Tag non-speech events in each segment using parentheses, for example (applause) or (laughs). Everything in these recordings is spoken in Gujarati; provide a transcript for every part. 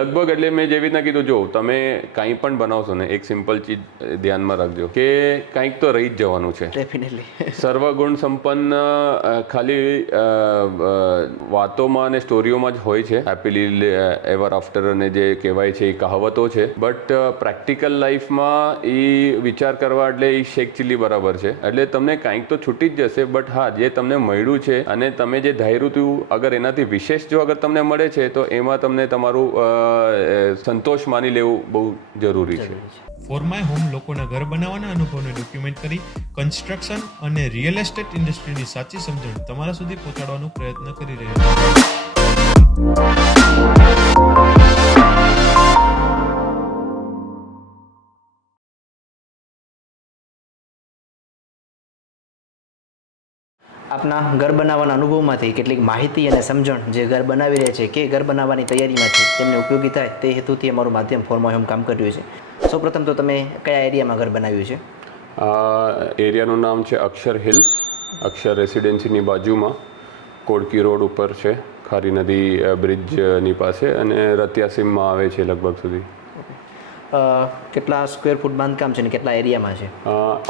લગભગ એટલે મેં જેવી રીતના કીધું જો તમે કાંઈ પણ બનાવશો ને એક સિમ્પલ ચીજ ધ્યાનમાં રાખજો કે કાંઈક તો રહી જ જવાનું છે. ડેફિનેટલી (laughs) સર્વગુણ સંપન્ન ખાલી વાતોમાં અને સ્ટોરીઓમાં જ હોય છે. હેપીલી એવર આફ્ટર અને જે કહેવાય છે એ કહાવતો છે. બટ પ્રેક્ટિકલ લાઈફમાં એ વિચાર કરવા એટલે એ શેક ચીલી બરાબર છે. એટલે તમને કાંઈક તો છૂટી જ જશે બટ હા જે તમને મળ્યું છે અને તમે જે ધાર્યું હતું અગર એનાથી વિશેષ જો અગર તમને મળે છે તો એમાં તમને તમારું સંતોષ માની લેવું બહુ જરૂરી છે. ફોર માય હોમ લોકોના ઘર બનાવવાના અનુભવને ડોક્યુમેન્ટ કરી કન્સ્ટ્રક્શન અને રિયલ એસ્ટેટ ઇન્ડસ્ટ્રીની સાચી સમજણ તમારા સુધી પહોંચાડવાનો પ્રયત્ન કરી રહ્યા છે આપના ઘર બનાવવાના અનુભવમાંથી કેટલીક માહિતી અને સમજણ જે ઘર બનાવી રહ્યા છે, કે ઘર બનાવવાની તૈયારીમાં છે તેમને ઉપયોગી થાય તે હેતુથી અમારું માધ્યમ ફોર્મા હોમ કામ કર્યું છે. સૌપ્રથમ તો તમે કયા એરિયામાં ઘર બનાવ્યું છે? એરિયાનું નામ છે અક્ષર હિલ્સ, અક્ષર રેસિડેન્સીની બાજુમાં, કોડકી રોડ ઉપર છે, ખારી નદી બ્રિજની પાસે અને રત્યાસીમમાં આવે છે લગભગ સુધી. કેટલા સ્ક્વેર ફૂટ બાંધકામ છે ને કેટલા એરિયામાં છે?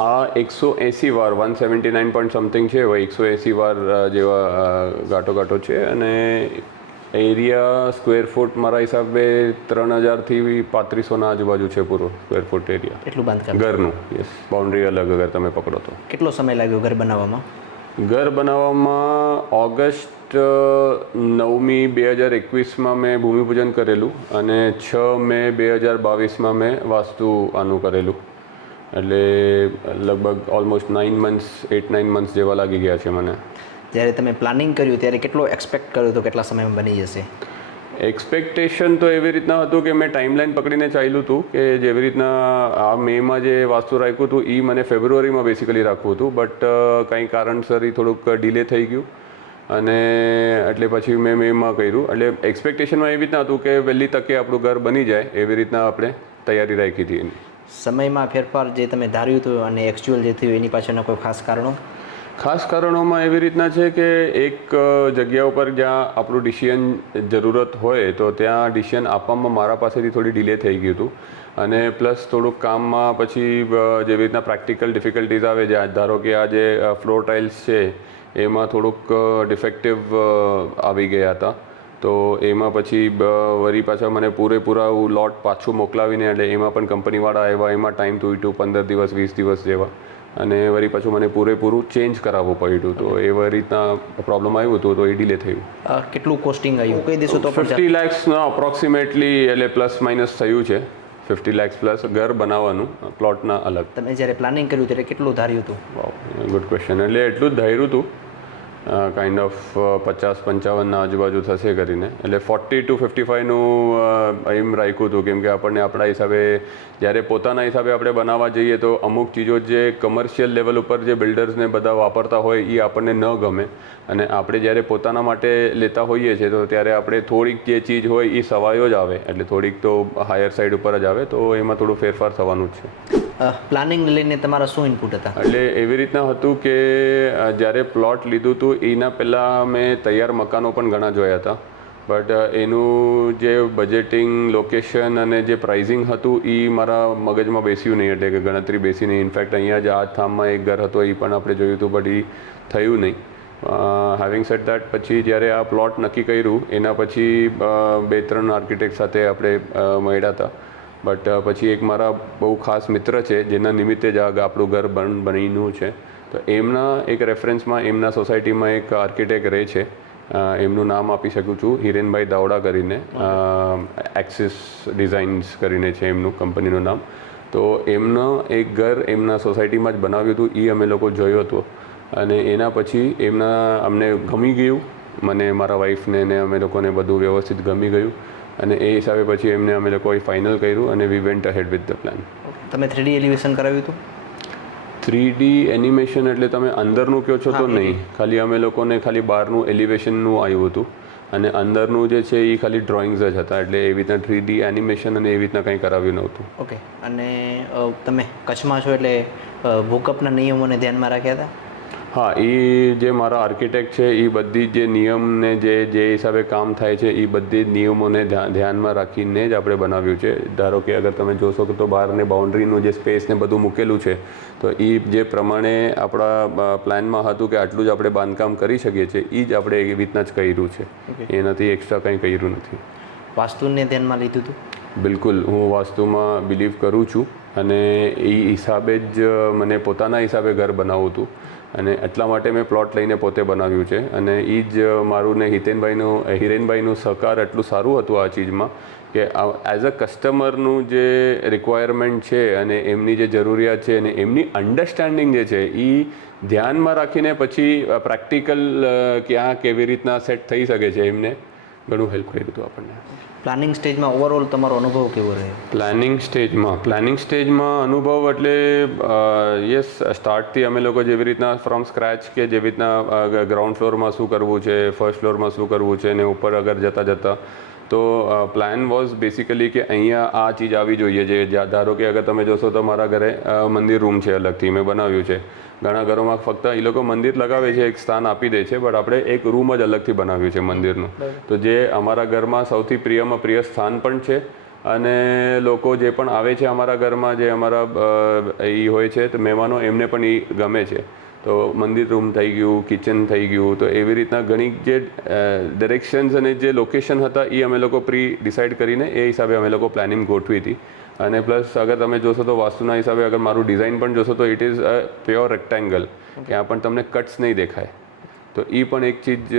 આ એકસો એંસી વાર one seventy nine point something છે હવે એકસો એંસી વાર જેવા ગાંઠો ગાંઠો છે. અને એરિયા સ્ક્વેર ફૂટ મારા હિસાબે ત્રણ હજારથી પાંત્રીસોના આજુબાજુ છે પૂરો સ્ક્વેર ફૂટ એરિયા એટલું બાંધકામ ઘરનું યસ બાઉન્ડ્રી અલગ અગર તમે પકડો તો. કેટલો સમય લાગ્યો ઘર બનાવવામાં? ઘર બનાવવામાં ઓગસ્ટ નવમી બે હજાર એકવીસમાં મેં ભૂમિપૂજન કરેલું અને છ મે બે હજાર બાવીસમાં મેં વાસ્તુ આનું કરેલું. એટલે લગભગ almost nine months at nine months જેવા લાગી ગયા છે મને. જ્યારે તમે પ્લાનિંગ કર્યું, ત્યારે કેટલો એક્સપેક્ટ કર્યો તો કેટલા સમયમાં બની જશે? એક્સપેક્ટેશન તો એવી રીતના હતું કે મેં ટાઈમલાઈન પકડીને ચાલ્યું હતું કે જેવી રીતના આ મેમાં જે વાસ્તુ રાખ્યું હતું એ મને ફેબ્રુઆરીમાં બેસિકલી રાખવું હતું. બટ કંઈ કારણસર એ થોડુંક ડિલે થઈ ગયું. અને એટલે પછી મેં મેમાં કર્યું. એટલે એક્સપેક્ટેશનમાં એવી રીતના હતું કે વહેલી તકે આપણું ઘર બની જાય એવી રીતના આપણે તૈયારી રાખી હતી એની. સમયમાં ફેરફાર જે તમે ધાર્યું હતું અને એકચ્યુઅલ જે થયું એની પાછળના કોઈ ખાસ કારણો? ખાસ કારણોમાં એવી રીતના છે કે એક જગ્યા ઉપર જ્યાં આપણું ડિસિઝન જરૂરત હોય, તો ત્યાં ડિસિઝન આપવામાં મારા પાસેથી થોડી ડિલે થઈ ગયું હતું. અને પ્લસ થોડુંક કામમાં પછી જેવી રીતના પ્રેક્ટિકલ ડિફિકલ્ટીઝ આવે, જ્યાં ધારો કે આ જે ફ્લોર ટાઇલ્સ છે, એમાં થોડુંક ડિફેક્ટિવ આવી ગયા હતા. તો એમાં પછી વરી પાછા મને પૂરેપૂરા લોટ પાછું મોકલાવીને, એટલે એમાં પણ કંપનીવાળા આવ્યા, એમાં ટાઈમ ટુ ટુ પંદર દિવસ, વીસ દિવસ જેવા. અને વળી પાછું મને પૂરેપૂરું ચેન્જ કરાવવું પડ્યું તો એ રીતના પ્રોબ્લેમ આવ્યું હતું તો એ ડીલે થયું. કેટલું કોસ્ટિંગ આવ્યું? કહી દેશો તો ફિફ્ટી લેક્સના અપ્રોક્સિમેટલી એટલે પ્લસ માઇનસ થયું છે. ફિફ્ટી લેક્સ પ્લસ ઘર બનાવવાનું પ્લોટના અલગ. તમે જ્યારે પ્લાનિંગ કર્યું ત્યારે કેટલું ધાર્યું હતું? ગુડ ક્વેશ્ચન એટલે એટલું જ ધાર્યું હતું. કાઇન્ડ ઓફ પચાસ, પંચાવનના આજુબાજુ થશે કરીને. એટલે ફોર્ટી ટુ ફિફ્ટી ફાઇવનું એમ રાખ્યું હતું, કેમ કે આપણને આપણા હિસાબે, જ્યારે પોતાના હિસાબે આપણે બનાવવા જઈએ તો અમુક ચીજો જે કમર્શિયલ લેવલ ઉપર જે બિલ્ડર્સને બધા વાપરતા હોય એ આપણને ન ગમે. અને આપણે જ્યારે પોતાના માટે લેતા હોઈએ છીએ, તો ત્યારે આપણે થોડીક જે ચીજ હોય એ સવાયો જ આવે. એટલે થોડીક તો હાયર સાઈડ ઉપર જ આવે, તો એમાં થોડું ફેરફાર થવાનું જ છે. પ્લાનિંગ લઈને તમારા શું ઇનપુટ હતા? એટલે એવી રીતના હતું કે જ્યારે પ્લોટ લીધું હતું એના પહેલાં મેં તૈયાર મકાનો પણ ઘણા જોયા હતા. બટ એનું જે બજેટિંગ લોકેશન અને જે પ્રાઇઝિંગ હતું એ મારા મગજમાં બેસ્યું નહીં. એટલે કે ગણતરી બેસી નહીં. ઇનફેક્ટ અહીંયા જ આ થામમાં એક ઘર હતો એ પણ આપણે જોયું હતું બટ એ થયું નહીં. હેવિંગ સેટ દેટ પછી જ્યારે આ પ્લોટ નક્કી કર્યું, એના પછી બે ત્રણ આર્કિટેક્ટ સાથે આપણે મળ્યા હતા. બટ પછી એક મારા બહુ ખાસ મિત્ર છે, જેના નિમિત્તે જ આ આપણું ઘર બન બનીનું છે. તો એમના એક રેફરન્સમાં એમના સોસાયટીમાં એક આર્કિટેક્ટ રહે છે. એમનું નામ આપી શકું છું, હિરેનભાઈ દાવડા કરીને. એક્સિસ ડિઝાઇન્સ કરીને છે એમનું કંપનીનું નામ. તો એમનો એક ઘર એમના સોસાયટીમાં જ બનાવ્યું હતું એ અમે લોકો જોયું હતું. અને એના પછી એમના અમને ગમી ગયું. મને, મારા વાઈફને ને અમે લોકોને બધું વ્યવસ્થિત ગમી ગયું. અને એ હિસાબે પછી એમને અમે લોકોએ ફાઇનલ કર્યું અને we went ahead with the plan તમે થ્રીડી એલિવેશન કરાવ્યું હતું? થ્રી ડી એનિમેશન એટલે તમે અંદરનું કહો છો તો નહીં. ખાલી અમે લોકોને ખાલી બહારનું એલિવેશનનું આવ્યું હતું. અને અંદરનું જે છે એ ખાલી ડ્રોઈંગ્સ જ હતા. એટલે એવી રીતના થ્રી ડી એનિમેશન અને એવી રીતના કંઈ કરાવ્યું નહોતું. ઓકે અને તમે કચ્છમાં છો એટલે ભૂકંપના નિયમોને ધ્યાનમાં રાખ્યા હતા? હા એ જે મારા આર્કિટેક્ટ છે એ બધી જ જે નિયમને જે જે હિસાબે કામ થાય છે એ બધી જ નિયમોને ધ્યા- ધ્યાનમાં રાખીને જ આપણે બનાવ્યું છે. ધારો કે અગર તમે જોશો કે તો બહારને બાઉન્ડ્રીનું જે સ્પેસ ને બધું મૂકેલું છે તો એ જે પ્રમાણે આપણા પ્લાનમાં હતું કે આટલું જ આપણે બાંધકામ કરી શકીએ છીએ એ જ આપણે એવી રીતના જ કર્યું છે. એનાથી એક્સ્ટ્રા કંઈ કર્યું નથી. વાસ્તુને ધ્યાનમાં લીધું હતું? બિલકુલ. હું વાસ્તુમાં બિલીવ કરું છું અને એ હિસાબે જ મને પોતાના હિસાબે ઘર બનાવું હતું. અને એટલા માટે મેં પ્લોટ લઈને પોતે બનાવ્યું છે. અને એ જ મારું ને હિતેનભાઈનું હિરેનભાઈનું સહકાર એટલું સારું હતું આ ચીજમાં કે એઝ અ કસ્ટમરનું જે રિક્વાયરમેન્ટ છે અને એમની જે જરૂરિયાત છે અને એમની અન્ડરસ્ટેન્ડિંગ જે છે એ ધ્યાનમાં રાખીને પછી પ્રેક્ટિકલ ક્યાં કેવી રીતના સેટ થઈ શકે છે એમને ઘણું હેલ્પ કર્યું હતું આપણને. પ્લાનિંગ સ્ટેજમાં ઓવરઓલ તમારો અનુભવ કેવો રહ્યો? પ્લાનિંગ સ્ટેજમાં? પ્લાનિંગ સ્ટેજમાં અનુભવ એટલે યસ સ્ટાર્ટથી અમે લોકો જેવી રીતના ફ્રોમ સ્ક્રેચ કે જેવી રીતના ગ્રાઉન્ડ ફ્લોરમાં શું કરવું છે ફર્સ્ટ ફ્લોરમાં શું કરવું છે ને ઉપર અગર જતાં જતાં, તો પ્લાન વોઝ બેસિકલી કે અહીંયા આ ચીજ આવી જોઈએ જે ધારો કે અગર તમે જોશો તો મારા ઘરે મંદિર રૂમ છે અલગથી, મેં બનાવ્યું છે. ઘણા ઘરોમાં ફક્ત એ લોકો મંદિર લગાવે છે એક સ્થાન આપી દે છે બટ આપણે એક રૂમ જ અલગથી બનાવ્યું છે મંદિરનું. તો જે અમારા ઘરમાં સૌથી પ્રિયમાં પ્રિય સ્થાન પણ છે અને લોકો જે પણ આવે છે અમારા ઘરમાં જે અમારા એ હોય છે તો મહેમાનો એમને પણ એ ગમે છે. તો મંદિર રૂમ થઈ ગયું કિચન થઈ ગયું તો એવી રીતના ઘણી જે ડિરેક્શન્સ અને જે લોકેશન હતા એ અમે લોકો પ્રી ડિસાઇડ કરીને એ હિસાબે અમે લોકો પ્લાનિંગ ગોઠવી હતી. અને પ્લસ અગર તમે જોશો તો વાસ્તુના હિસાબે અગર મારું ડિઝાઇન પણ જોશો તો it is a pure rectangle ત્યાં પણ તમને કટ્સ નહીં દેખાય. તો એ પણ એક ચીજ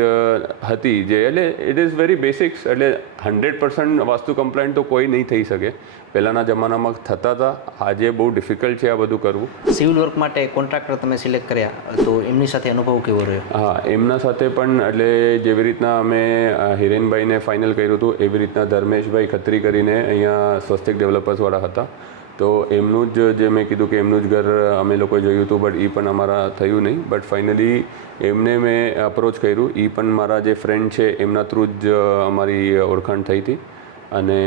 હતી જે એટલે ઇટ ઇઝ વેરી બેસિક્સ એટલે હંડ્રેડ પર્સન્ટ વાસ્તુ કમ્પ્લાયન્ટ તો કોઈ નહીં થઈ શકે. પહેલાંના જમાનામાં થતા હતા આજે બહુ ડિફિકલ્ટ છે આ બધું કરવું. સિવિલ વર્ક માટે કોન્ટ્રાક્ટર તમે સિલેક્ટ કર્યા તો એમની સાથે અનુભવ કેવો રહ્યો? હા એમના સાથે પણ એટલે જેવી રીતના અમે હિરેનભાઈને ફાઇનલ કર્યું હતું એવી રીતના ધર્મેશભાઈ ખત્રી કરીને અહીંયા સ્વસ્તિક ડેવલપર્સવાળા હતા. તો એમનું જ જે મેં કીધું કે એમનું જ ઘર અમે લોકોએ જોયું હતું, બટ એ પણ અમારા થયું નહીં. બટ ફાઇનલી એમને મેં અપ્રોચ કર્યું. એ પણ મારા જે ફ્રેન્ડ છે, એમના થ્રુ જ અમારી ઓળખાણ થઈ હતી. અને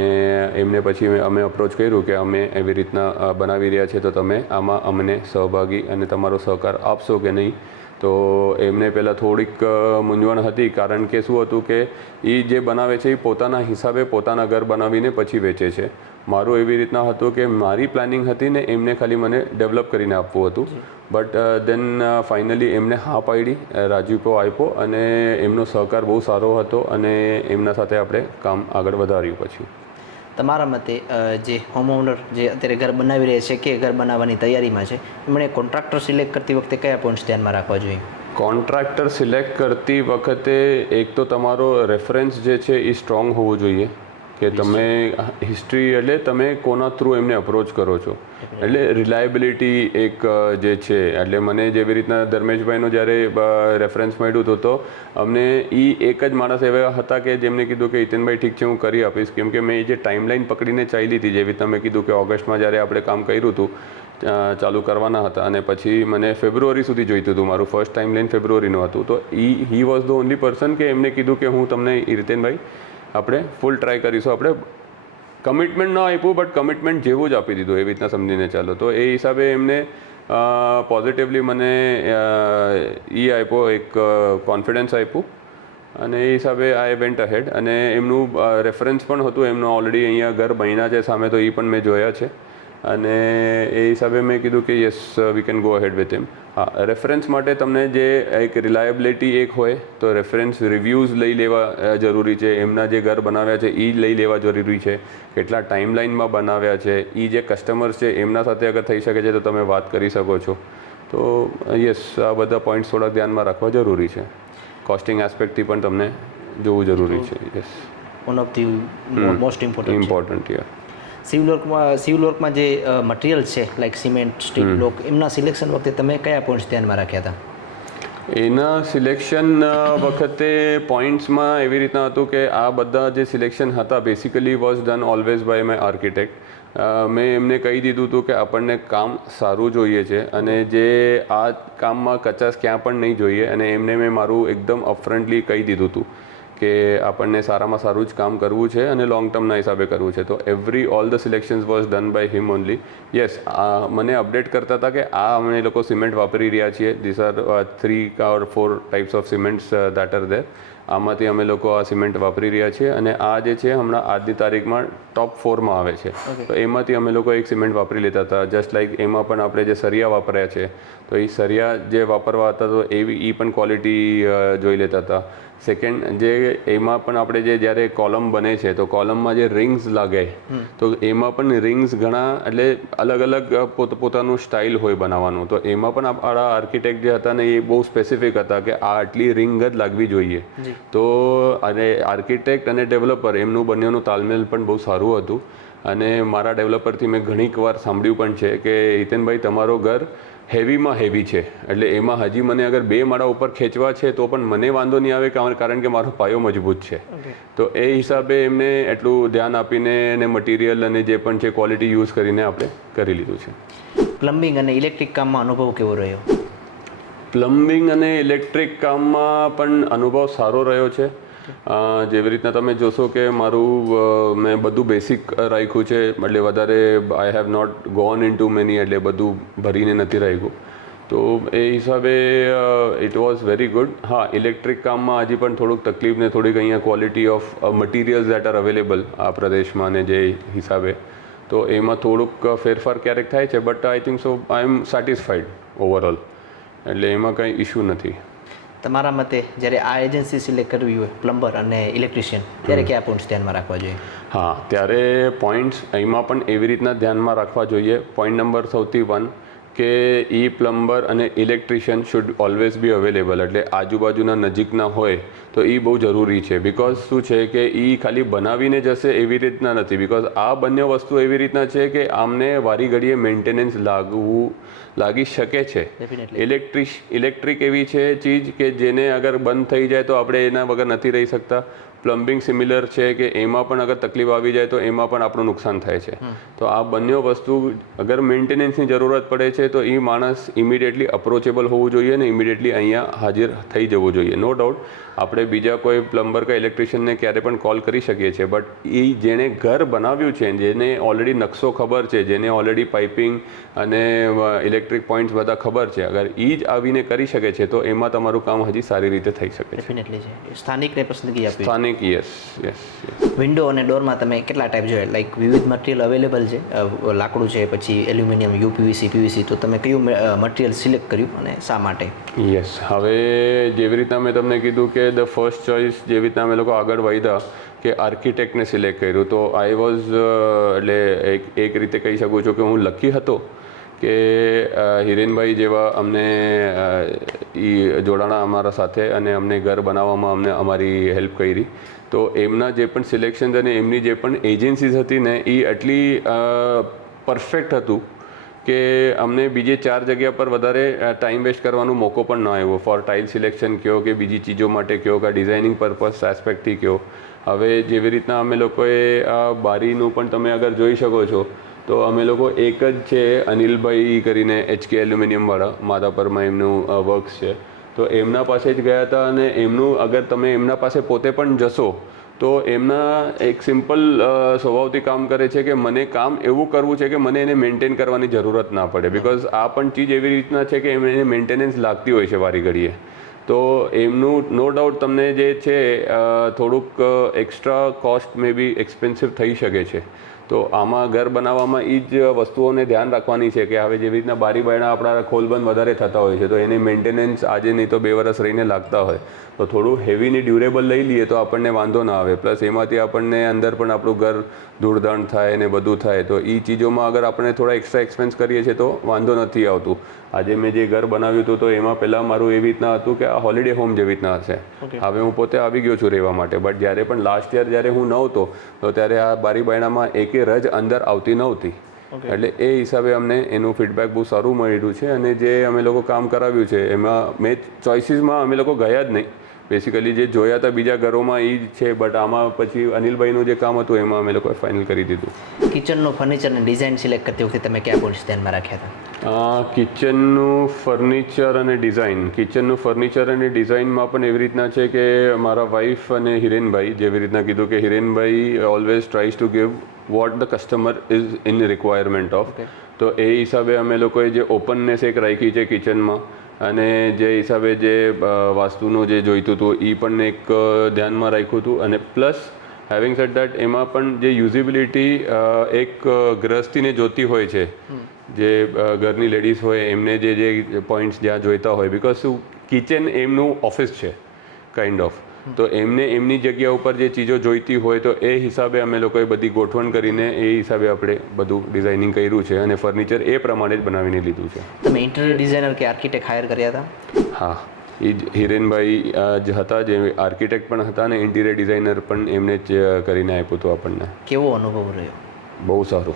એમને પછી અમે અપ્રોચ કર્યું કે અમે એવી રીતના બનાવી રહ્યા છીએ. તો તમે આમાં અમને સહભાગી અને તમારો સહકાર આપશો કે નહીં? તો એમને પહેલાં થોડીક મૂંઝવણ હતી. કારણ કે શું હતું કે એ જે બનાવે છે એ પોતાના હિસાબે પોતાના ઘર બનાવીને પછી વેચે છે. મારું એવી રીતના હતું કે મારી પ્લાનિંગ હતી ને એમને ખાલી મને ડેવલપ કરીને આપવું હતું. બટ દેન ફાઇનલી એમને હા પાડી રાજીપો આપ્યો અને એમનો સહકાર બહુ સારો હતો અને એમના સાથે આપણે કામ આગળ વધાર્યું પછી. તમારા મતે જે હોમ ઓનર જે અત્યારે ઘર બનાવી રહ્યા છે કે ઘર બનાવવાની તૈયારીમાં છે એમણે કોન્ટ્રાક્ટર સિલેક્ટ કરતી વખતે કયા પોઈન્ટ્સ ધ્યાનમાં રાખવા જોઈએ? કોન્ટ્રાક્ટર સિલેક્ટ કરતી વખતે એક તો તમારો રેફરન્સ જે છે એ સ્ટ્રોંગ હોવો જોઈએ. કે તમે હિસ્ટ્રી એટલે તમે કોના થ્રુ એમને અપ્રોચ કરો છો. એટલે રિલાયબિલિટી એક જે છે, એટલે મને જેવી રીતના ધર્મેશભાઈનો જ્યારે રેફરન્સ મળ્યું હતું તો અમને એ એક જ માણસ એવા હતા કે જેમને કીધું કે હિતેનભાઈ ઠીક છે, હું કરી આપીશ. કેમ કે મેં જે ટાઈમલાઈન પકડીને ચાલી હતી, જેવી તમે કીધું કે ઓગસ્ટમાં જ્યારે આપણે કામ કર્યું હતું ચાલુ કરવાના હતા અને પછી મને ફેબ્રુઆરી સુધી જોઈતું હતું, મારું ફર્સ્ટ ટાઈમ લાઈન ફેબ્રુઆરીનું હતું. તો ઈ he was the only person કે એમને કીધું કે હું તમને હિતેનભાઈ આપણે ફૂલ ટ્રાય કરીશું. આપણે કમિટમેન્ટ ન આપ્યું બટ કમિટમેન્ટ જેવું જ આપી દીધું, એવી રીતના સમજીને ચાલો. તો એ હિસાબે એમને પોઝિટિવલી મને એ આપ્યો, એક કોન્ફિડન્સ આપ્યું. અને એ હિસાબે આઈ વેન્ટ અહેડ અને એમનું રેફરન્સ પણ હતું. એમનું ઓલરેડી અહીંયા ઘર બન્યા છે. સામે તો એ પણ મેં જોયા છે. અને એ હિસાબે મેં કીધું કે yes we can go ahead with એમ હા રેફરન્સ માટે તમને જે એક રિલાયબિલિટી એક હોય તો રેફરન્સ રિવ્યૂઝ લઈ લેવા જરૂરી છે. એમના જે ઘર બનાવ્યા છે એ લઈ લેવા જરૂરી છે. કેટલા ટાઈમલાઇનમાં બનાવ્યા છે એ જે કસ્ટમર્સ છે એમના સાથે અગર થઈ શકે છે તો તમે વાત કરી શકો છો. તો યસ આ બધા પોઈન્ટ્સ થોડા ધ્યાનમાં રાખવા જરૂરી છે. કોસ્ટિંગ એસ્પેક્ટથી પણ તમને જોવું જરૂરી છે. Yes one of the most important important year civil શિવલોકમાં જે મટીરિયલ છે લાઈક સિમેન્ટ સ્ટીલ લોક એમના સિલેક્શન વખતે તમે કયા પોઈન્ટ્સ ધ્યાનમાં રાખ્યા હતા? એના સિલેક્શન વખતે પોઈન્ટ્સમાં એવી રીતના હતું કે આ બધા જે સિલેક્શન હતા basically was done always by my architect મેં એમને કહી દીધું હતું કે આપણને કામ સારું જોઈએ છે અને જે આ કામમાં કચાશ ક્યાં પણ નહીં જોઈએ અને એમને મેં મારું એકદમ અપફ્રન્ટલી કહી દીધું હતું. કે આપણને સારામાં સારું જ કામ કરવું છે અને લોંગ ટર્મના હિસાબે કરવું છે. તો every all the selections was done by him only yes મને અપડેટ કરતા હતા કે આ અમે લોકો સિમેન્ટ વાપરી રહ્યા છીએ. This are three or four types of cements that are there આમાંથી અમે લોકો આ સિમેન્ટ વાપરી રહ્યા છીએ અને આ જે છે હમણાં આજની તારીખમાં ટોપ ફોરમાં આવે છે. તો એમાંથી અમે લોકો એક સિમેન્ટ વાપરી લેતા હતા. જસ્ટ લાઈક એમાં પણ આપણે જે સરિયા વાપર્યા છે તો એ સરિયા જે વાપરવા હતા તો એવી એ પણ ક્વોલિટી જોઈ લેતા હતા. સેકન્ડ જે એમાં પણ આપણે જે જ્યારે કોલમ બને છે તો કોલમમાં જે રિંગ્સ લાગે તો એમાં પણ રિંગ્સ ઘણા એટલે અલગ અલગ પોતપોતાનું સ્ટાઇલ હોય બનાવવાનું. તો એમાં પણ આપણા આર્કિટેક્ટ જે હતા ને એ બહુ સ્પેસિફિક હતા કે આ આટલી રિંગ જ લાગવી જોઈએ. તો અને આર્કિટેક્ટ અને ડેવલપર એમનું બંનેનું તાલમેલ પણ બહુ સારું હતું. અને મારા ડેવલપરથી મેં ઘણીક વાર સાંભળ્યું પણ છે કે હિતેનભાઈ તમારો ઘર હેવીમાં હેવી છે. એટલે એમાં હજી મને અગર બે માળા ઉપર ખેંચવા છે તો પણ મને વાંધો નહીં આવે કારણ કે મારો પાયો મજબૂત છે. તો એ હિસાબે એમને એટલું ધ્યાન આપીને અને મટીરિયલ અને જે પણ છે ક્વોલિટી યુઝ કરીને આપણે કરી લીધું છે. પ્લમ્બિંગ અને ઇલેક્ટ્રિક કામમાં અનુભવ કેવો રહ્યો? પ્લમ્બિંગ અને ઇલેક્ટ્રિક કામમાં પણ અનુભવ સારો રહ્યો છે. જેવી રીતના તમે જોશો કે મારું મેં બધું બેસિક રાખ્યું છે, એટલે વધારે I have not gone in to many એટલે બધું ભરીને નથી રાખ્યું. તો એ હિસાબે ઇટ વોઝ વેરી ગુડ હા ઇલેક્ટ્રિક કામમાં હજી પણ થોડુંક તકલીફ ને થોડીક અહીંયા quality of materials that are available આ પ્રદેશમાં ને જે હિસાબે. તો એમાં થોડુંક ફેરફાર ક્યારેક થાય છે but I think so I am satisfied overall એટલે એમાં કંઈ ઇશ્યુ નથી. તમારા મતે જ્યારે આ એજન્સી સિલેક્ટ કરવી હોય પ્લમ્બર અને ઇલેક્ટ્રિશિયન ત્યારે કયા પોઈન્ટ્સ ધ્યાનમાં રાખવા જોઈએ? હા ત્યારે પોઈન્ટ્સ એમાં પણ એવી રીતના ધ્યાનમાં રાખવા જોઈએ. પોઈન્ટ નંબર સૌથી વન કે ઈ પ્લમ્બર અને electrician should always be available એટલે આજુબાજુના નજીકના હોય તો એ બહુ જરૂરી છે. બિકોઝ શું છે કે એ ખાલી બનાવીને જશે એવી રીતના નથી. બિકોઝ આ બંને વસ્તુ એવી રીતના છે કે આમને વારી ઘડીએ મેન્ટેનન્સ લાગવું લાગી શકે છે. ઇલેક્ટ્રિક ઇલેક્ટ્રિક એવી છે ચીજ કે જેને અગર બંધ થઈ જાય તો આપણે એના વગર નથી રહી શકતા. પ્લમ્બિંગ સિમિલર છે કે એમાં પણ અગર તકલીફ આવી જાય તો એમાં પણ આપણું નુકસાન થાય છે. તો આ બંને વસ્તુ અગર મેન્ટેનન્સની જરૂરત પડે છે તો એ માણસ ઇમિડિયેટલી અપ્રોચેબલ હોવું જોઈએ ને ઇમિડિયેટલી અહીંયા હાજર થઈ જવું જોઈએ. નો ડાઉટ આપણે બીજા કોઈ પ્લમ્બર કે ઇલેક્ટ્રિશિયનને ક્યારે પણ કોલ કરી શકીએ છીએ બટ એ જેણે ઘર બનાવ્યું છે જેને ઓલરેડી નકશો ખબર છે જેને ઓલરેડી પાઇપિંગ અને ઇલેક્ટ્રિક પોઈન્ટ્સ બધા ખબર છે અગર એ જ આવીને કરી શકે છે તો એમાં તમારું કામ હજી સારી રીતે થઈ શકે છે. સ્થાનિકને પસંદગી સ્થાનિક યસ યસ યસ વિન્ડો અને ડોરમાં તમે કેટલા ટાઈપ જોયા? લાઈક વિવિધ મટીરિયલ અવેલેબલ છે લાકડું છે પછી એલ્યુમિનિયમ યુપીવીસી પીવીસી તો તમે કયું મટીરિયલ સિલેક્ટ કર્યું અને શા માટે? યસ હવે જેવી રીતના મેં તમને કીધું કે ધ ફર્સ્ટ ચોઇસ જેવી રીતના અમે લોકો આગળ વધ્યા કે આર્કિટેક્ટને સિલેક્ટ કર્યું. તો આઈ વોઝ એટલે એક એક રીતે કહી શકું છું કે હું લકી હતો. કે હિરેનભાઈ જેવા અમને એ જોડાણા અમારા સાથે અને અમને ઘર બનાવવામાં અમને અમારી હેલ્પ કરી. તો એમના જે પણ સિલેક્શન અને એમની જે પણ એજન્સીઝ હતી ને એ એટલી પરફેક્ટ હતું કે અમને બીજે ચાર જગ્યા પર વધારે ટાઈમ વેસ્ટ કરવાનો મોકો પણ ન આવ્યો. ફોર ટાઇલ સિલેક્શન કયો કે બીજી ચીજો માટે કયો કે ડિઝાઇનિંગ પર્પઝ એસ્પેક્ટથી કયો. હવે જેવી રીતના અમે લોકોએ બારીનું પણ તમે અગર જોઈ શકો છો તો અમે લોકો એક જ છે અનિલભાઈ કરીને એચકે એલ્યુમિનિયમવાળા માધાપરમાં એમનું વર્ક્સ છે. તો એમના પાસે જ ગયા હતા અને એમનું અગર તમે એમના પાસે પોતે પણ જશો, તો એમના એક સિમ્પલ સ્વભાવથી કામ કરે છે કે મને કામ એવું કરવું છે કે મને એને મેન્ટેન કરવાની જરૂરત ના પડે. બિકોઝ આ પણ ચીજ એવી રીતના છે કે એને મેન્ટેનન્સ લાગતી હોય છે વારી ઘડીએ. તો એમનું નો ડાઉટ તમને જે છે થોડુંક extra cost may be expensive થઈ શકે છે. તો આમાં ઘર બનાવવામાં એ જ વસ્તુઓને ધ્યાન રાખવાની છે કે હવે જેવી રીતના બારી બાયણા આપણા ખોલબંધ વધારે થતા હોય છે, તો એની મેન્ટેનન્સ આજે નહીં તો બે વર્ષ રહીને લાગતા હોય. તો થોડું હેવીની ડ્યુરેબલ લઈ લઈએ તો આપણને વાંધો ના આવે. પ્લસ એમાંથી આપણને અંદર પણ આપણું ઘર ધૂળધાણ થાય ને બધું થાય, તો એ ચીજોમાં અગર આપણે થોડા એક્સ્ટ્રા એક્સપેન્સ કરીએ છીએ તો વાંધો નથી આવતું. આજે મેં જે ઘર બનાવ્યું હતું તો એમાં પહેલાં મારું એવી રીતના હતું કે આ હોલિડે હોમ જેવી રીતના હશે. હવે હું પોતે આવી ગયો છું રહેવા માટે. બટ જ્યારે પણ લાસ્ટ યર જ્યારે હું નહોતો તો ત્યારે આ બારી બાયણામાં એકે રજ અંદર આવતી નહોતી. એટલે એ હિસાબે અમને એનું ફીડબેક બહુ સારું મળ્યું છે અને જે અમે લોકો કામ કરાવ્યું છે એમાં મેં ચોઇસીસમાં અમે લોકો ગયા જ નહીં. બેસિકલી જે જોયા હતા બીજા ઘરોમાં એ જ છે બટ આમાં પછી અનિલભાઈનું જે કામ હતું એમાં અમે લોકોએ ફાઇનલ કરી દીધું. કિચનનું ફર્નિચર અને ડિઝાઇન સિલેક્ટ કરતી વખતે તમે કયા પોઈન્ટ્સ ધ્યાનમાં રાખ્યા હતા? કિચનનું ફર્નિચર અને ડિઝાઇન કિચનનું ફર્નિચર અને ડિઝાઇનમાં પણ એવી રીતના છે કે મારા વાઈફ અને હિરેનભાઈ જેવી રીતના કીધું કે હિરેનભાઈ always tries to give what the customer is in requirement of તો એ હિસાબે અમે લોકોએ જે ઓપનનેસ એક રાખી છે કિચનમાં અને જે હિસાબે જે વાસ્તુનું જે જોઈતું હતું એ પણ એક ધ્યાનમાં રાખ્યું હતું. અને પ્લસ હેવિંગ સેટ દેટ એમાં પણ જે યુઝિબિલિટી એક અ, ગ્રહસ્થીને જોતી હોય છે. જે ઘરની લેડીઝ હોય એમને જે જે પોઈન્ટ્સ જ્યાં જોઈતા હોય. બિકોઝ શું કિચન એમનું ઓફિસ છે કાઇન્ડ ઓફ તો એમને એમની જગ્યા ઉપર જે ચીજો જોઈતી હોય તો એ હિસાબે અમે લોકોએ બધી ગોઠવણ કરીને એ હિસાબે આપણે બધું ડિઝાઇનિંગ કર્યું છે અને ફર્નિચર એ પ્રમાણે જ બનાવીને લીધું છે. તમે ઇન્ટિરિયર ડિઝાઇનર કે આર્કિટેક્ટ હાયર કર્યા હતા? હા. એ જ હિરેનભાઈ જ હતા જે આર્કિટેક્ટ પણ હતા અને ઇન્ટિરિયર ડિઝાઇનર પણ એમને જ કરીને આપ્યું હતું આપણને. કેવો અનુભવ રહ્યો? બહુ સારું.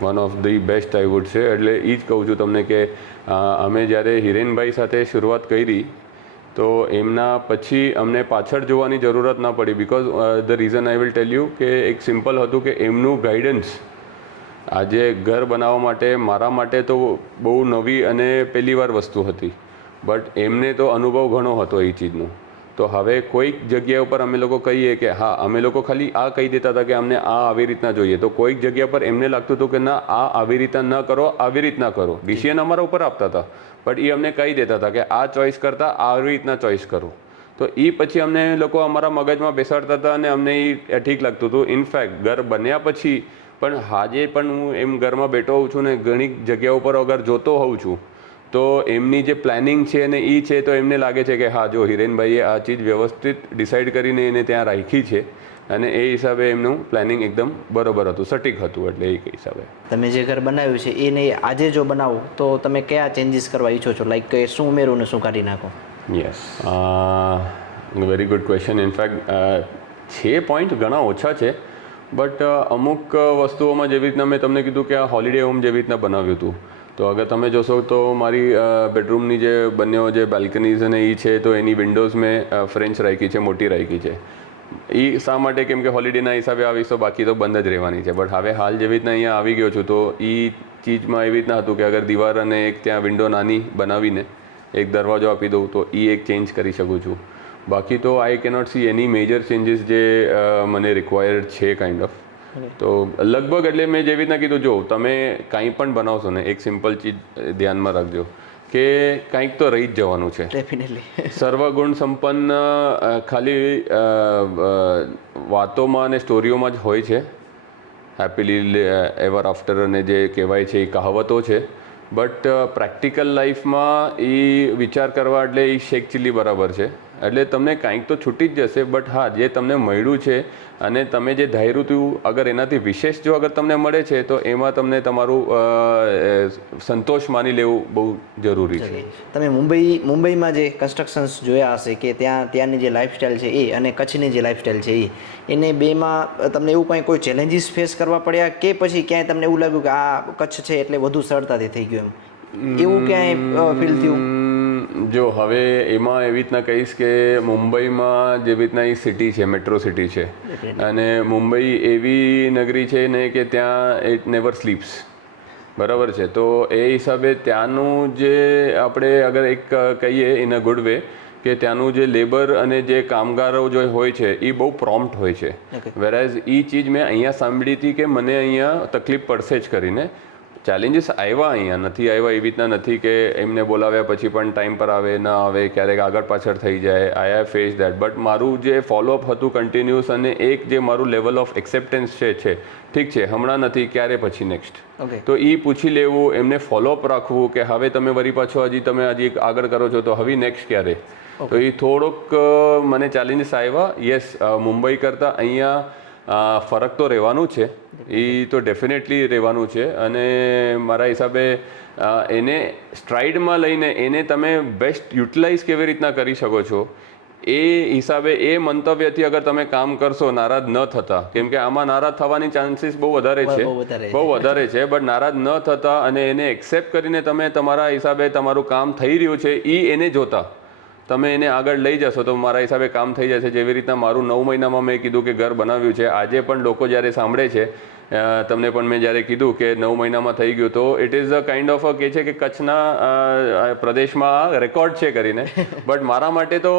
One of the best I would છે એટલે એ જ કહું છું તમને કે અમે જ્યારે હિરેનભાઈ સાથે શરૂઆત કરી તો એમના પછી અમને પાછળ જોવાની જરૂરત ના પડી because the reason I will tell you કે એક સિમ્પલ હતું કે એમનું ગાઈડન્સ આજે ઘર બનાવવા માટે, મારા માટે તો બહુ નવી અને પહેલીવાર વસ્તુ હતી. બટ એમને તો અનુભવ ઘણો હતો એ ચીજનો. તો હવે કોઈક જગ્યા ઉપર અમે લોકો કહીએ કે હા, અમે લોકો ખાલી આ કહી દેતા હતા કે અમને આ આવી રીતના જોઈએ. તો કોઈક જગ્યા પર એમને લાગતું હતું કે ના, આ આવી રીતના ન કરો, આવી રીતના કરો. ડિસિઝન અમારા ઉપર આપતા હતા. બટ એ અમને કહી દેતા હતા કે આ ચોઈસ કરતાં આવી રીતના ચોઈસ કરો. તો એ પછી અમને લોકો અમારા મગજમાં બેસાડતા હતા અને અમને એ ઠીક લાગતું હતું. ઇનફેક્ટ ઘર બન્યા પછી પણ આજે પણ હું એમ ઘરમાં બેઠો હોઉં છું ને ઘણી જગ્યા ઉપર અગર જોતો હોઉં છું તો એમની જે પ્લાનિંગ છે ને એ છે તો એમને લાગે છે કે હા જો હિરેનભાઈએ આ ચીજ વ્યવસ્થિત ડિસાઈડ કરીને એને ત્યાં રાખી છે અને એ હિસાબે એમનું પ્લાનિંગ એકદમ બરોબર હતું સટીક હતું એટલે એ હિસાબે. તમે જે ઘર બનાવ્યું છે એને આજે જો બનાવો તો તમે કયા ચેન્જીસ કરવા ઈચ્છો છો? લાઈક કે શું ઉમેરો ને શું કાઢી નાખો? Yes very good question in fact છે પોઈન્ટ ઘણા ઓછા છે બટ અમુક વસ્તુઓમાં જેવી રીતના મેં તમને કીધું કે આ હોલિડે હોમ જેવી રીતના બનાવ્યું હતું. તો અગર તમે જોશો તો મારી બેડરૂમની જે બંનેઓ જે બાલ્કનીઝ અને એ છે, તો એની વિન્ડોઝ મેં ફ્રેન્ચ રાખી છે, મોટી રાખી છે. એ શા માટે? કેમ કે હોલિડેના હિસાબે આવીશ તો બાકી તો બંધ જ રહેવાની છે. બટ હવે હાલ જેવી રીતના અહીંયા આવી ગયો છું, તો એ ચીજમાં એવી રીતના હતું કે અગર દીવાર અને એક ત્યાં વિન્ડો નાની બનાવીને એક દરવાજો આપી દઉં, તો એ એક ચેન્જ કરી શકું છું. બાકી તો I cannot see any major changes જે મને રિક્વાયર્ડ છે કાઇન્ડ ઓફ તો લગભગ એટલે મેં જેવી રીતના કીધું જો તમે કાંઈ પણ બનાવશો ને એક સિમ્પલ ચીજ ધ્યાનમાં રાખજો કે કંઈક તો રહી જ જવાનું છે. ડેફિનેટલી (laughs) સર્વગુણ સંપન્ન ખાલી વાતોમાં અને સ્ટોરીઓમાં જ હોય છે. હેપીલી એવર આફ્ટર અને જે કહેવાય છે એ કહાવતો છે. બટ પ્રેક્ટિકલ લાઈફમાં એ વિચાર કરવા એટલે એ શેક ચીલી બરાબર છે. એટલે તમને કાંઈક તો છૂટી જ જશે બટ હા જે તમને મળ્યું છે અને તમે જે ધાર્યું હતું અગર એનાથી વિશેષ જો અગર તમને મળે છે તો એમાં તમને તમારું સંતોષ માની લેવું બહુ જરૂરી છે. તમે મુંબઈ મુંબઈમાં જે કન્સ્ટ્રક્શન્સ જોયા હશે કે ત્યાં ત્યાંની જે લાઈફસ્ટાઈલ છે એ અને કચ્છની જે લાઈફસ્ટાઈલ છે એ એને બેમાં તમને એવું કંઈ કોઈ ચેલેન્જીસ ફેસ કરવા પડ્યા કે પછી ક્યાંય તમને એવું લાગ્યું કે આ કચ્છ છે એટલે વધુ સરળતાથી થઈ ગયું એમ? એવું ક્યાંય ફીલ થયું? જો હવે એમાં એવી રીતના કહીશ કે મુંબઈમાં જેવી રીતના એ સિટી છે મેટ્રો સિટી છે અને મુંબઈ એવી નગરી છે ને કે ત્યાં ઇટ નેવર સ્લીપ્સ બરાબર છે? તો એ હિસાબે ત્યાંનું જે આપણે અગર એક કહીએ ઇન અ ગુડ વે કે ત્યાંનું જે લેબર અને જે કામગારો જે હોય છે એ બહુ પ્રોમ્પ્ટ હોય છે. વેરાઝ એ ચીજ મેં અહીંયા સાંભળી હતી કે મને અહીંયા તકલીફ પડશે જ કરીને. ચેલેન્જીસ આવ્યા અહીંયા. નથી આવ્યા એવી રીતના નથી કે એમને બોલાવ્યા પછી પણ ટાઈમ પર આવે ના આવે ક્યારેક આગળ પાછળ થઈ જાય. I have face that but મારું જે ફોલોઅપ હતું કન્ટિન્યુઅસ અને એક જે મારું લેવલ ઓફ એક્સેપ્ટન્સ છે છે. ઠીક છે હમણાં નથી ક્યારે પછી નેક્સ્ટ તો એ પૂછી લેવું એમને ફોલોઅપ રાખવું કે હવે તમે વરી પાછો હજી તમે હજી આગળ કરો છો તો હવે નેક્સ્ટ ક્યારે? તો એ થોડોક મને ચેલેન્જીસ આવ્યા. યસ મુંબઈ કરતાં અહીંયા ફરક તો રહેવાનું છે. એ તો ડેફિનેટલી રહેવાનું છે અને મારા હિસાબે એને સ્ટ્રાઇડમાં લઈને એને તમે બેસ્ટ યુટિલાઇઝ કેવી રીતના કરી શકો છો એ હિસાબે એ મંતવ્યથી અગર તમે કામ કરશો નારાજ ન થતા. કેમ કે આમાં નારાજ થવાની ચાન્સીસ બહુ વધારે છે. બહુ વધારે છે. બહુ વધારે છે બટ નારાજ ન થતા અને એને એક્સેપ્ટ કરીને તમે તમારા હિસાબે તમારું કામ થઈ રહ્યું છે એ એને જોતા. તમે એને આગળ લઈ જશો તો મારા હિસાબે કામ થઈ જશે. જેવી રીતના મારું નવ મહિનામાં મેં કીધું કે ઘર બનાવ્યું છે. આજે પણ લોકો જ્યારે સાંભળે છે તમને પણ મેં જ્યારે કીધું કે નવ મહિનામાં થઈ ગયું તો it is a kind of a કે છે કે કચ્છના પ્રદેશમાં રેકોર્ડ છે કરીને. (laughs) બટ મારા માટે તો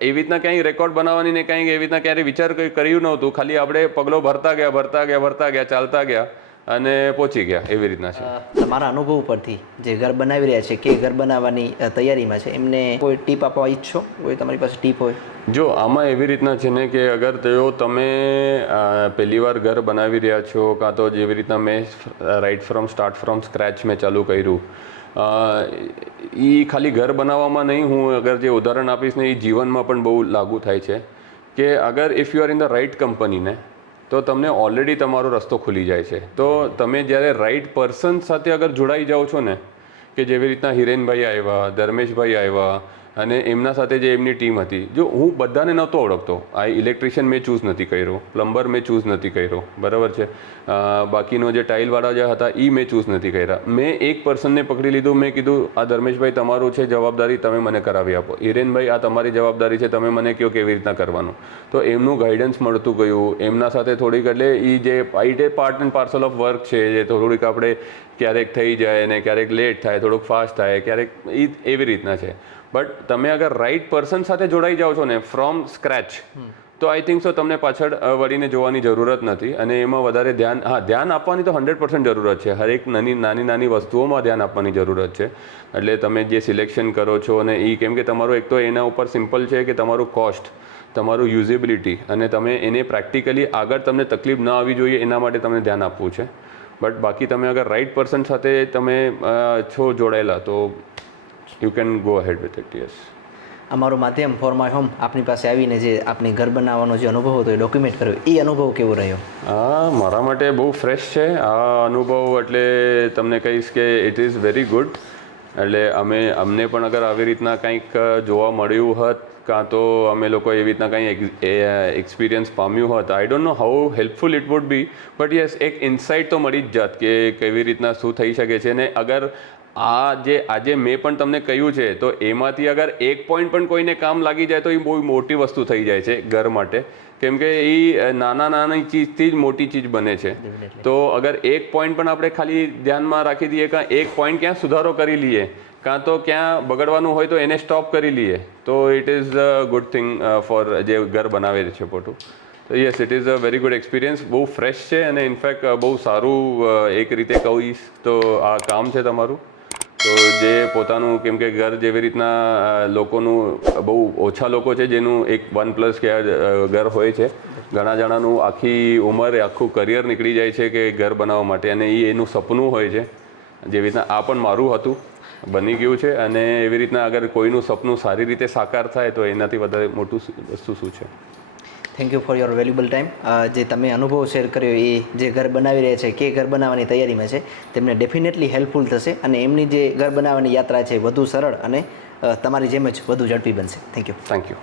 એવી રીતના ક્યાંય રેકોર્ડ બનાવવાની ને ક્યાંય એવી રીતના ક્યારેય વિચાર કંઈ કર્યું નહોતું. ખાલી આપણે પગલો ભરતા ગયા ભરતા ગયા ભરતા ગયા ચાલતા ગયા. અને પહોંચી ગયા એવી રીતના છે. તમારા અનુભવ પરથી જે ઘર બનાવી રહ્યા છે કે ઘર બનાવવાની તૈયારીમાં છે એમને કોઈ ટીપ આપવા ઈચ્છો? કોઈ તમારી પાસે ટીપ હોય? જો આમાં એવી રીતના છે ને કે અગર તેઓ તમે પહેલી વાર ઘર બનાવી રહ્યા છો કાં તો જેવી રીતના મેં right from start from scratch મેં ચાલુ કર્યું. એ ખાલી ઘર બનાવવામાં નહીં હું અગર જે ઉદાહરણ આપીશ ને એ જીવનમાં પણ બહુ લાગુ થાય છે. કે અગર if you are in the right કંપનીને તો તમને ઓલરેડી તમારો રસ્તો ખુલી જાય છે. તો તમે જ્યારે રાઈટ પર્સન સાથે અગર જોડાઈ જાઓ છો ને, કે જેવી રીતના હિરેનભાઈ આવ્યા, ધર્મેશભાઈ આવ્યા અને એમના સાથે જે એમની ટીમ હતી, જો હું બધાને નહોતો ઓળખતો, આ ઇલેક્ટ્રિશિયન મેં ચૂઝ નથી કર્યો પ્લમ્બર મેં ચૂઝ નથી કર્યો, બરાબર છે? બાકીનો જે ટાઇલવાળા જે હતા એ મેં ચૂઝ નથી કર્યા. મેં એક પર્સનને પકડી લીધું, મેં કીધું, આ ધર્મેશભાઈ, તમારું છે જવાબદારી, તમે મને કરાવી આપો. હિરેનભાઈ, આ તમારી જવાબદારી છે, તમે મને કહો કેવી રીતના કરવાનું? તો એમનું ગાઈડન્સ મળતું ગયું, એમના સાથે થોડીક એટલે એ જે આઈટે part and parcel of work છે, જે થોડીક આપણે ક્યારેક થઈ જાય ને ક્યારેક લેટ થાય, થોડુંક ફાસ્ટ થાય, ક્યારેક એ એવી રીતના છે. બટ તમે અગર રાઈટ પર્સન સાથે જોડાઈ જાઓ છો ને ફ્રોમ સ્ક્રેચ તો આઈ થિંક સો તમને પાછળ વળીને જોવાની જરૂરત નથી. અને એમાં વધારે ધ્યાન, હા, ધ્યાન આપવાની તો હંડ્રેડ પર્સન્ટ જરૂરત છે. હરેક નાની નાની નાની વસ્તુઓમાં ધ્યાન આપવાની જરૂરત છે. એટલે તમે જે સિલેક્શન કરો છો અને એ કેમ કે તમારું એક તો એના ઉપર સિમ્પલ છે કે તમારું કોસ્ટ તમારું યુઝેબિલિટી અને તમે એને પ્રેક્ટિકલી આગળ તમને તકલીફ ન આવવી જોઈએ એના માટે તમને ધ્યાન આપવું છે. બટ બાકી તમે અગર રાઈટ પર્સન સાથે તમે છો જોડાયેલા, તો you can go ahead with it yes અમારું માધ્યમ ફોર માય હોમ આપની પાસે આવીને જે આપની ઘર બનાવવાનો જે અનુભવ હતો એ ડોક્યુમેન્ટ કર્યો. એ અનુભવ કેવો રહ્યો? હા મારા માટે બહુ ફ્રેશ છે. આ અનુભવ એટલે તમને કહીશ કે ઇટ ઇઝ વેરી ગુડ એટલે અમે અમને પણ અગર આવી રીતના કંઈક જોવા મળ્યું હોત કાં તો અમે લોકો એવી રીતના કંઈ એક્સપિરિયન્સ પામ્યું હોત. I don't know how helpful it would be but yes એક ઇન્સાઇટ તો મળી જ જાત કે કેવી રીતના શું થઈ શકે છે ને અગર આ જે આજે મેં પણ તમને કહ્યું છે તો એમાંથી અગર એક પોઈન્ટ પણ કોઈને કામ લાગી જાય તો એ બહુ મોટી વસ્તુ થઈ જાય છે ઘર માટે. કેમ કે એ નાના નાની ચીજથી જ મોટી ચીજ બને છે. તો અગર એક પોઈન્ટ પણ આપણે ખાલી ધ્યાનમાં રાખી દઈએ કાં એક પોઈન્ટ ક્યાં સુધારો કરી લઈએ કાં તો ક્યાં બગડવાનું હોય તો એને સ્ટોપ કરી લઈએ તો it is a good thing for જે ઘર બનાવે છે પોટું તો yes it is a very good experience બહુ ફ્રેશ છે અને ઇનફેક્ટ બહુ સારું એક રીતે કહીશ તો આ કામ છે તમારું. તો જે પોતાનું કેમ કે ઘર જેવી રીતના લોકોનું બહુ ઓછા લોકો છે જેનું એક વન પ્લસ કે ઘર હોય છે. ઘણા જણાનું આખી ઉંમર, આખું કરિયર નીકળી જાય છે કે ઘર બનાવવા માટે અને એ એનું સપનું હોય છે. જેવી રીતના આ પણ મારું હતું, બની ગયું છે અને એવી રીતના અગર કોઈનું સપનું સારી રીતે સાકાર થાય તો એનાથી વધારે મોટું વસ્તુ શું છે? Thank you for your valuable time જે તમે અનુભવ શેર કર્યો એ જે ઘર બનાવી રહ્યા છે, કે ઘર બનાવવાની તૈયારીમાં છે, તેમને ડેફિનેટલી હેલ્પફુલ થશે અને એમની જે ઘર બનાવવાની યાત્રા છે વધુ સરળ અને તમારી જેમ જ વધુ ઝડપી બનશે. Thank you thank you